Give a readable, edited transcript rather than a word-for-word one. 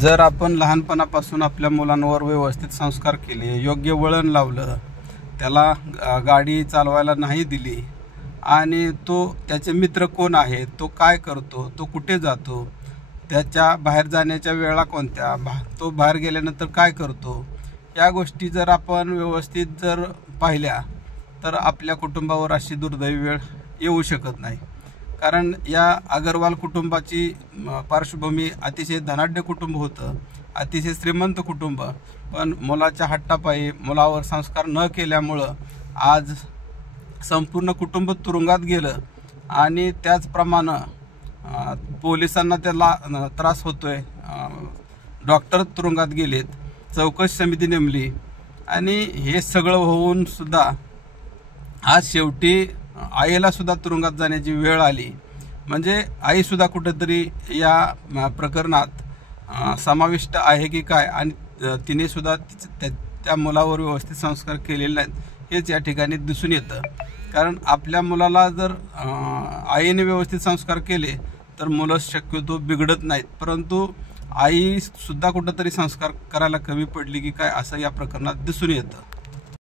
जर आपण लहानपणापासून आपल्या मुलांवर व्यवस्थित संस्कार केले, योग्य वळण लावलं, त्याला गाडी चालवायला नाही दिली आणि त्याचे मित्र कोण आहेत, तो काय करतो, तो कुठे जातो, त्याच्या बाहेर जाण्याच्या वेळा कोणत्या, तो बाहेर गेल्यानंतर काय करतो, या गोष्टी जर आपण व्यवस्थित जर पाहिल्या तर आपल्या कुटुंबावर अशी दुर्दैवी वेळ येऊ शकत नाही। कारण या अग्रवाल कुटुंबाची पार्श्वभूमी अतिशय धनाढ्य कुटुंब होतं, अतिशय श्रीमंत कुटुंब, पण मुलाच्या हट्टापायी मुलावर संस्कार न केल्यामुळं आज संपूर्ण कुटुंब तुरुंगात गेलं आणि त्याचप्रमाणे पोलिसांना त्याला त्रास होतोय, डॉक्टर तुरुंगात गेलेत, चौकशी समिती नेमली आणि हे सगळं होऊन सुद्धा आज शेवटी आईला सुद्धा तुरुंगात जाण्याची वेळ आली। म्हणजे आई सुद्धा कुठेतरी या प्रकरणात समाविष्ट आहे की काय आणि तिने सुद्धा त्या मुलावर व्यवस्थित संस्कार केलेले नाहीत हेच या ठिकाणी दिसून येतं। कारण आपल्या मुलाला जर आईने व्यवस्थित संस्कार केले तर मुलं शक्यतो बिघडत नाहीत, परंतु आई सुद्धा कुठेतरी संस्कार करायला कमी पडली की काय असं या प्रकरणात दिसून येतं।